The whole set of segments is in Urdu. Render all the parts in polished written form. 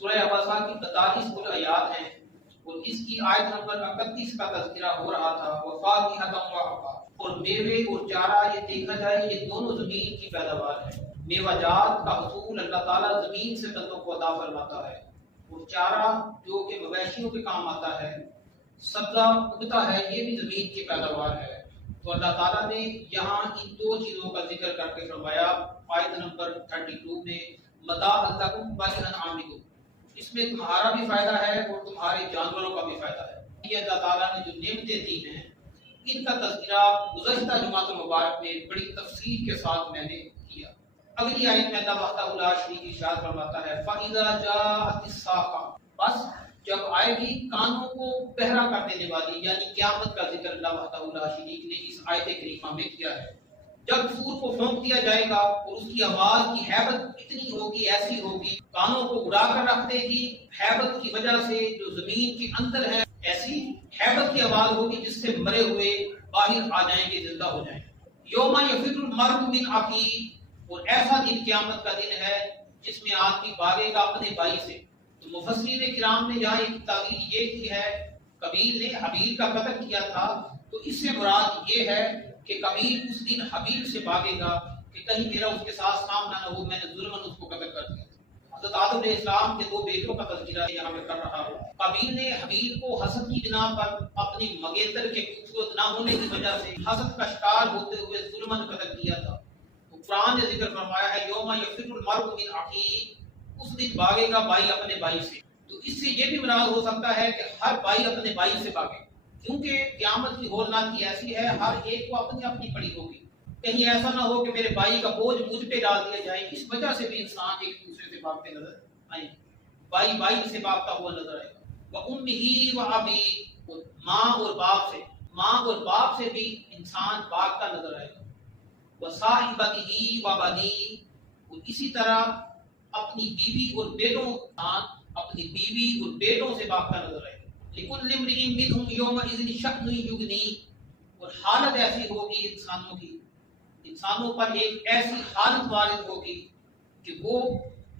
سورہ ابسا کی 42 کل آیات ہیں اور اس کی آیت نمبر 31 کا تذکرہ ہو رہا تھا وفاکہۃ وابا، اور میوے اور چارہ یہ دیکھا جائے یہ دونوں زمین کی پیداوار ہے۔ میوہ جات کا حصول اللہ تعالیٰ زمین سے بندوں کو عطا فرماتا ہے، اور چارہ جو کہ مویشیوں کے کام آتا ہے، سبزہ اگتا ہے، یہ بھی زمین کی پیداوار ہے۔ تو اللہ تعالیٰ نے یہاں ان دو چیزوں کا ذکر کر کے فرمایا آیت نمبر 32 میں متاع لکم ولانعامکم، اس میں تمہارا بھی فائدہ ہے اور تمہارے جانوروں کا بھی فائدہ ہے۔ یہ اللہ تعالیٰ نے جو نعمتیں دی ہیں ان کا تذکرہ گزشتہ جمعۃ المبارک میں بڑی تفصیل کے ساتھ میں نے کیا۔ اگلی آیت میں اللہ وحدہ لا شریک ارشاد فرماتا ہے فَإِذَا جَاءَتِ السَّاعَةُ، بس جب آئے گی کانوں کو بہرا کر دینے والی، یعنی قیامت کا ذکر اللہ وحدہ لا شریک نے اس آیت کریمہ میں کیا ہے۔ جب سور کو پھونک دیا جائے گا اور اس کی آواز کی ہیبت اتنی ہوگی، ایسی ہوگی، کانوں کو اڑا کر رکھ دے گی، ہیبت کی وجہ سے جو زمین کے اندر ہے ایسی ہیبت کی آواز ہوگی جس سے مرے ہوئے باہر آ جائیں گے، زندہ ہو جائیں گے۔ یوم یفر المرء من اخیہ، اور ایسا دن قیامت کا دن ہے جس میں آدمی بھاگے گا اپنے بھائی سے۔ تو مفسرین کرام نے یہاں ایک تعبیر یہ کی ہے، قابیل نے حابیل کا قتل کیا تھا تو اس سے مراد یہ ہے کہ قابیل اس دن حابیل سے بھاگے گا کہ کہیں میرا اس کے ساتھ سامنا نہ ہو، میں نے ظلماً اس کو قتل کر دیا۔ حضرت آدم علیہ السلام کے دو بیٹوں کا تذکرہ یہاں میں کر رہا ہوں۔ قابیل نے حابیل کو حسد کی بنا پر اپنی مگیتر کے خوبصورت نہ ہونے کی وجہ سے حسد کا شکار ہوتے ہوئے ظلماً قتل کیا تھا۔ قرآن نے ذکر فرمایا ہے یوم یفر المرء من اخیہ، اس دن بھاگے گا بھائی اپنے بھائی سے۔ تو اس سے یہ بھی مراد ہو سکتا ہے کہ ہر بھائی اپنے بھائی سے بھاگے، کیونکہ قیامت کی ہولناکی ایسی ہے، ہر ایک کو اپنی اپنی پڑی ہوگی۔ کہیں ایسا نہ ہو کہ میرے بھائی کا بوجھ مجھ پہ ڈال دیا جائے، اس وجہ سے بھی انسان ایک دوسرے سے بھاگتے نظر آئیں گے، بھائی بھائی سے بھاگتا ہوا نظر آئے گا۔ وَأُمِّهِ وَأَبِيهِ، ماں اور باپ سے، ماں اور باپ سے بھی انسان بھاگتا نظر آئے گا۔ وَصَاحِبَتِهِ وَبَنِيهِ، اور اسی طرح اپنی بیوی اور بیٹوں، اپنی بیوی اور بیٹوں سے بھاگتا نظر آئے گا۔ لِكُلِّ امْرِئٍ مِّنْهُمْ يَوْمَئِذٍ شَأْنٌ يُغْنِيهِ، اور حالت ایسی ہوگی انسانوں کی، انسانوں پر ایک ایسی حالت وارد ہوگی کہ وہ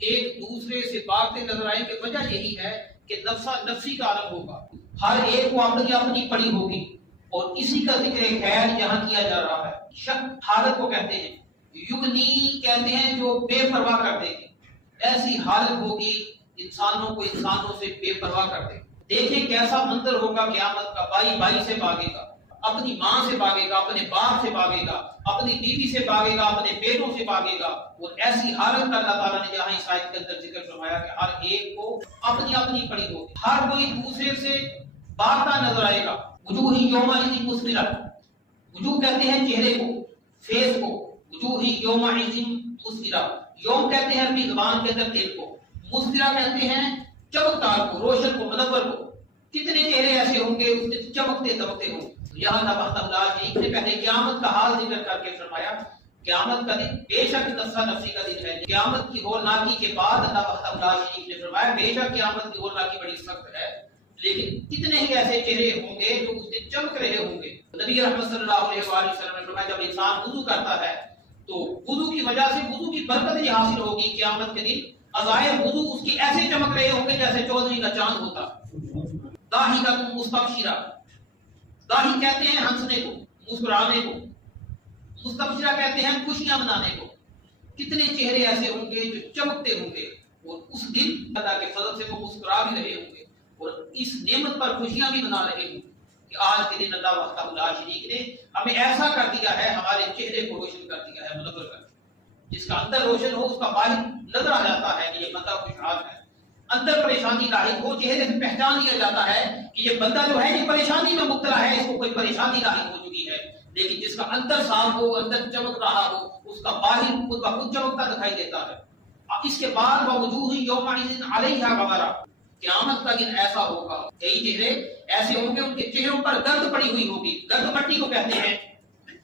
ایک دوسرے سے بھاگتے نظر آئیں گے۔ وجہ یہی ہے کہ نفسا نفسی کا عالم ہوگا، ہر ایک کو اپنی اپنی پڑی ہوگی، اور اسی کا ذکر خیر یہاں کیا جا رہا ہے۔ شک حالت کو کہتے ہیں، یغنی کہتے ہیں جو بے پرواہ کر دے گی، ایسی حالت ہوگی انسانوں کو انسانوں سے بے پرواہ کر دے گی۔ دیکھیں کیسا منظر ہوگا قیامت کا، بھائی بھائی سے بھاگے گا، اپنی ماں سے بھاگے گا، اپنے باپ سے بھاگے گا، اپنی بیوی سے بھاگے گا، اپنے بیٹوں سے بھاگے گا۔ اور ایسی حالت کا اللہ تعالیٰ نے یہاں اس آیت کے اندر ذکر فرمایا کہ ہر ایک کو اپنی اپنی پڑی ہوگی، ہر کوئی دوسرے سے بھاگتا نظر آئے گا۔ وجوہ یومئذ مسفرہ، وجوہ کہتے ہیں چہرے کو، فیس کو، وجوہ یومئذ مسفرہ، یوم کہتے ہیں اپنی زبان کے اندر دل کو، مسفرہ کہتے ہیں چمکدار کو، روشن کو، منور کو۔ کتنے چہرے ایسے ہوں گے اس دن چمکتے دمکتے ہوں۔ یہاں اللہ شریف نے پہلے قیامت کا حال ذکر کر کے فرمایا قیامت کا دن بے شک نفسا نفسی کا دن ہے۔ قیامت کی ہولناکی کے بعد اللہ شریف نے فرمایا بے شک قیامت کی ہولناکی بڑی سخت ہے، لیکن کتنے ہی ایسے چہرے ہوں گے جو اس دن چمک رہے ہوں گے۔ نبی رحمت صلی اللہ علیہ وآلہ وسلم نے فرمایا جب انسان وضو کرتا ہے تو وضو کی وجہ سے وضو کی برکت یہ حاصل ہوگی، قیامت کے دن عزائے وضو اس کی ایسے چمک رہے ہوں گے جیسے چودھری کا چاند ہوتا۔ ضاحکۃ مستبشرہ، ضاحک کہتے ہیں ہنسنے کو، مسکرانے کو، مستبشرہ کہتے ہیں خوشیاں منانے کو۔ کتنے چہرے ایسے ہوں گے جو چمکتے ہوں گے، اور اس دن اللہ کے فضل سے وہ مسکرا بھی رہے ہوں گے اور اس نعمت پر خوشیاں بھی منا رہے ہوں گے کہ آج کے دن اللہ وحدہ لا شریک نے ہمیں ایسا کر دیا ہے، ہمارے چہرے کو روشن کر دیا ہے، منور کر دیا۔ جس کا اندر روشن ہو اس کا باہر نظر آ جاتا ہے کہ یہ بندہ خوشحال ہے، اندر پریشانی لاحق ہو چہرے سے پہچان لیا جاتا ہے کہ یہ بندہ جو ہے یہ پریشانی میں مبتلا ہے، اس کو کوئی پریشانی لاحق ہو چکی ہے۔ لیکن جس کا اندر صاف ہو، اندر چمک رہا ہو، اس کا باہر خود بخود چمکتا دکھائی دیتا ہے۔ اس کے بعد ووجوہ یومئذ علیہا غبرہ، قیامت کا دن ایسا ہوگا کئی چہرے ایسے ہوں گے ان کے چہروں پر گرد پڑی ہوئی ہوگی۔ گرد پٹی کو کہتے ہیں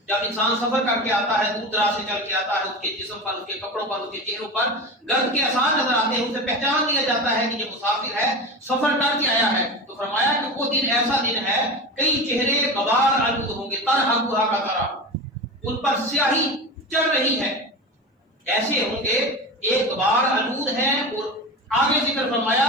جب انسان سفر کر کے آتا ہے، دور دراز سے چل کے آتا ہے، اس کے جسم پر، اس کے کپڑوں پر، اس کے چہروں پر گرد کے آثار نظر آتے ہیں، اسے پہچان لیا جاتا ہے کہ یہ مسافر ہے، سفر کر کے آیا ہے۔ تو فرمایا کہ وہ دن ایسا دن ہے کئی چہرے غبار آلود ہوں گے، ترہقھا قترہ، ان پر سیاہی چڑھ رہی ہے، ایسے ہوں گے ایک غبار آلود ہے۔ اور آگے ذکر فرمایا